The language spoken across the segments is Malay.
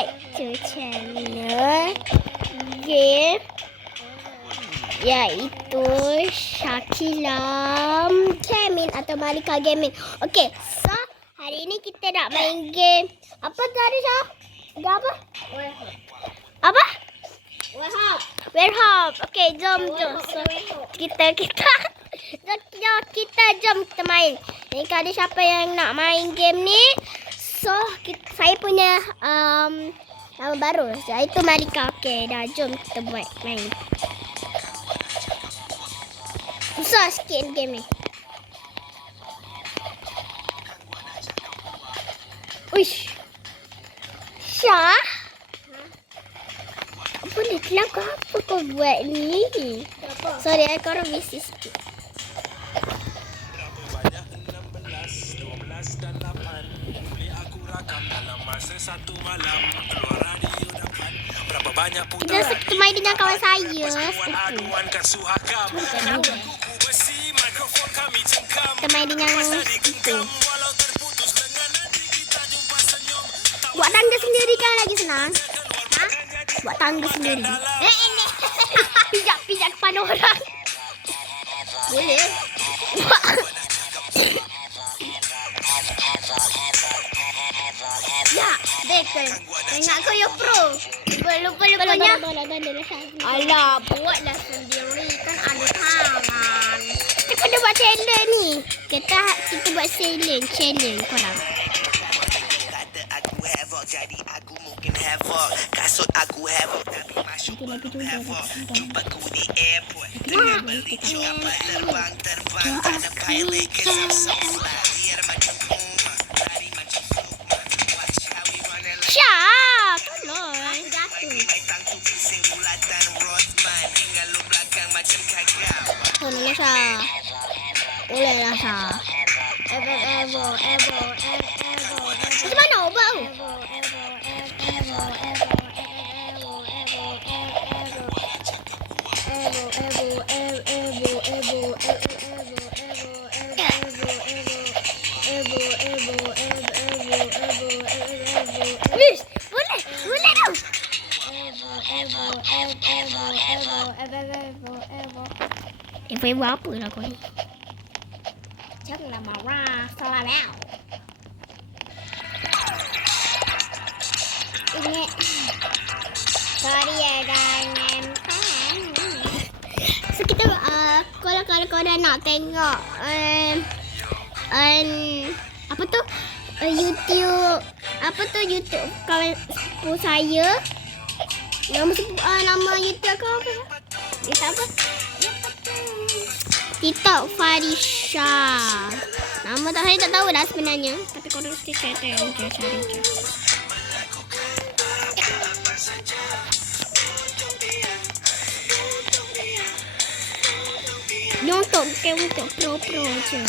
subscribe to channel game iaitu Syakilam Gaming atau Malika Gaming. Okay, so hari ini kita nak main game. Apa tadi, Syah? Ada apa? Apa? Warehop. Okay, jom. So, kita jom kita main. Ni kali siapa yang nak main game ni? So, saya punya nama baru. Iaitu Malika. Okay, dah jom kita buat main. Susah sikit game ni. Uish. Syah? Apa ni? Kenapa kau buat ni? Sorry, korang busy sikit. Kita seperti main dengan kawan saya. Kita main dengan itu. Buat tangga sendiri kan lagi senang. Ha? Buat tangga sendiri. Ini. Pijak kepala orang. Boleh. Ya, Dekan. Tengok kau ya pro. Lupa-lupanya. Alah, buatlah sendiri. Kan ada tangan. Kita kena buat challenge ni. Kita buat challenge korang. Jadi aku mungkin havoc. Kasut aku havoc tapi masuk aku havoc. Jumpa ku di airport. Dengan beli coba terbang pada pilot cause I'm so fly. Biar macam Puma, lari macam Puma. Watch how we run it like Syah, tolong. jatuh. Baitang tu pising bulatan Rothman. Tinggal lu belakang macam kagam. Boleh Syah. Boleh lah Syah. Evo. Macam mana obat tu? Wish, boleh tau. Evo apa lah kau ni? Janganlah marah, salah now. Ini sorry ya jangan. So kita kalau korang nak tengok apa tu YouTube kawan sepupu saya. Nama YouTube kau apa? Kita apa? TikTok Farisha. Nama saya tak tahu dah sebenarnya, tapi korang mesti cari je. Ni untuk pro je.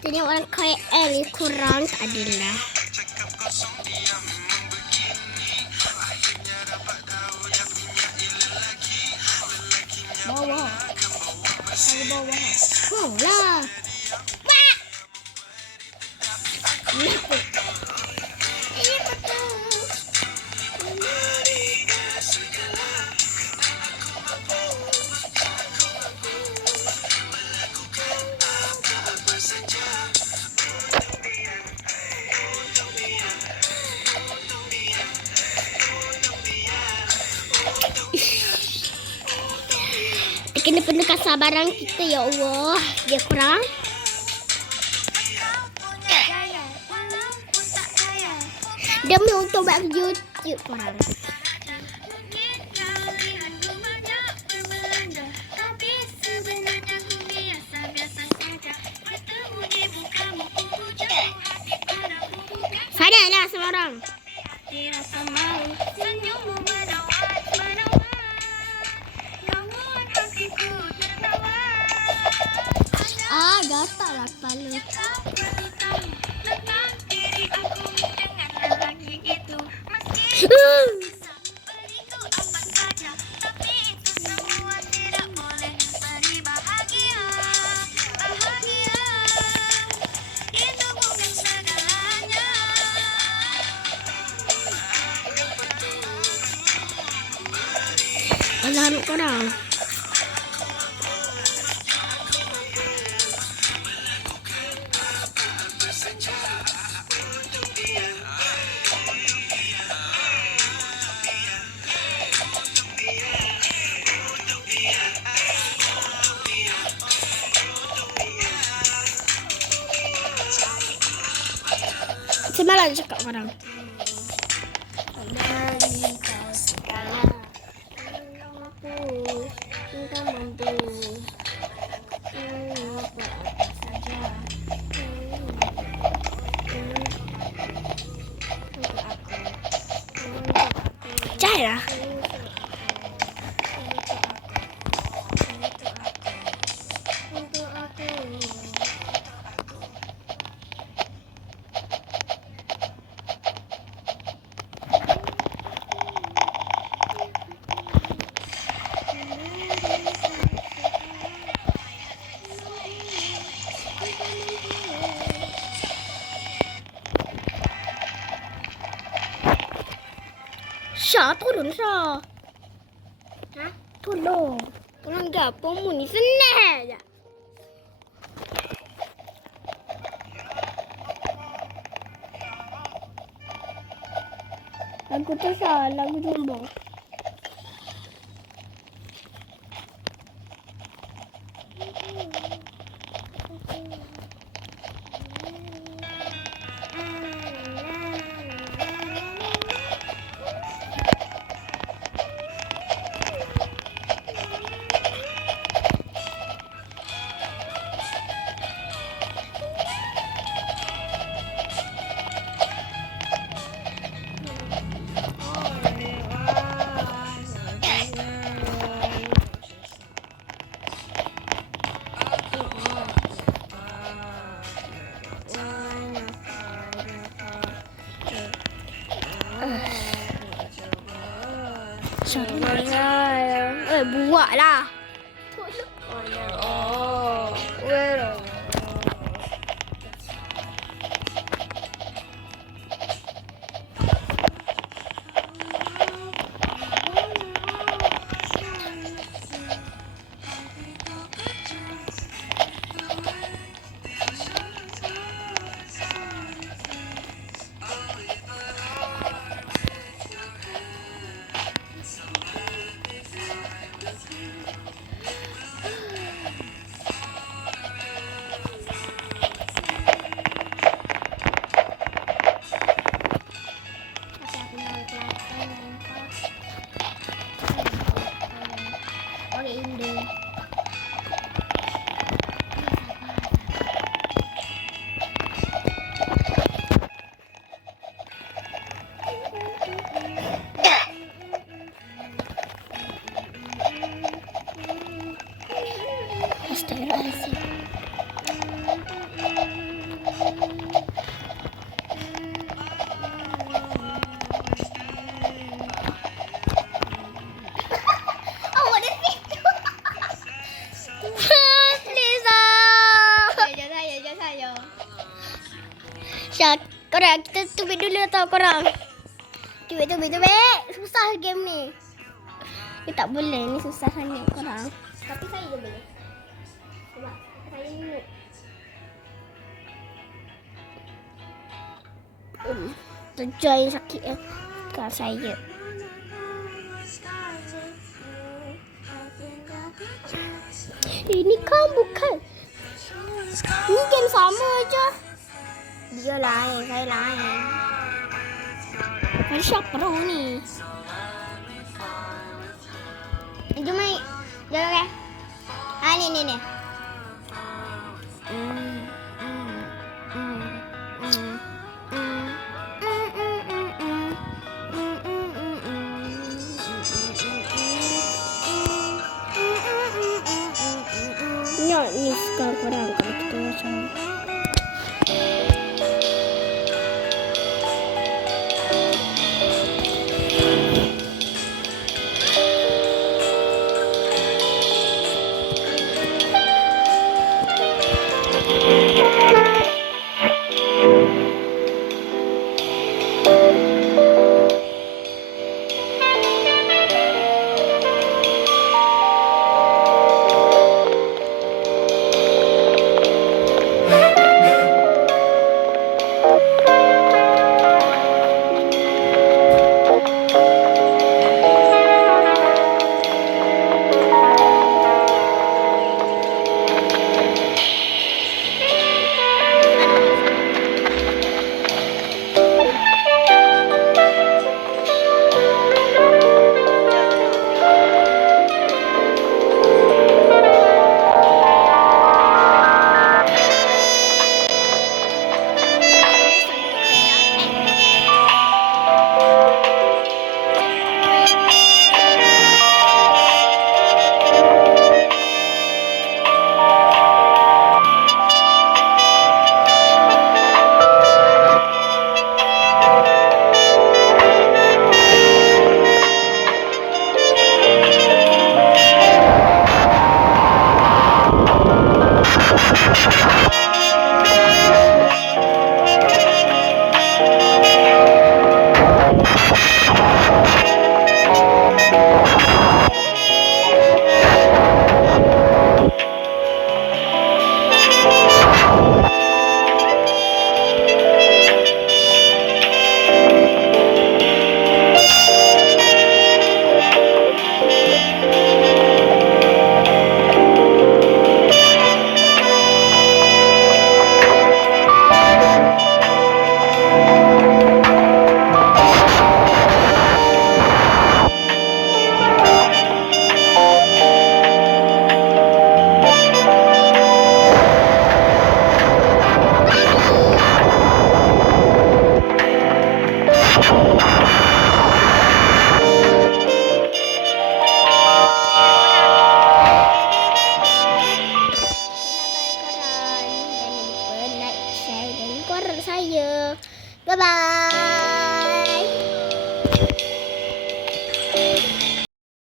Jadi orang KL kurang adalah bawah. Oh lah. Ini betul. Kena penuh kesabaran kita ya Allah. Dia kurang. Demi untuk buat YouTube kurang. Sana lah semua sekarang. Senyummu menawan namun hatiku tertawa. Gatal lah kepala. Lepas diri aku dengan lelaki itu. Meski beriku apa saja, tapi itu semua tidak boleh beri bahagia. Bahagia itu bukan segalanya. Alarm korang. Semalam cakap korang. Dari kau sekarang engkau mampu apa saja untuk aku. Percaya lah. Untuk aku. Syah, tolong Syah. Ha? Tolong. Tolong gapamu ni? Senang je. Lagu tu Syah, lagu jumbo. Buat lah. Korang, kita tubik dulu tau korang. Tubik. Susah game ni. Ni tak boleh, ni susah sangat korang. Tapi saya je boleh. Sebab saya noob. Terjah yang sakit ya. Kat saya. Ini kan bukan. Ni game sama aja. Dia lain, saya lain. Ada siapa pro ni? Jom main. Jom okey. Ni.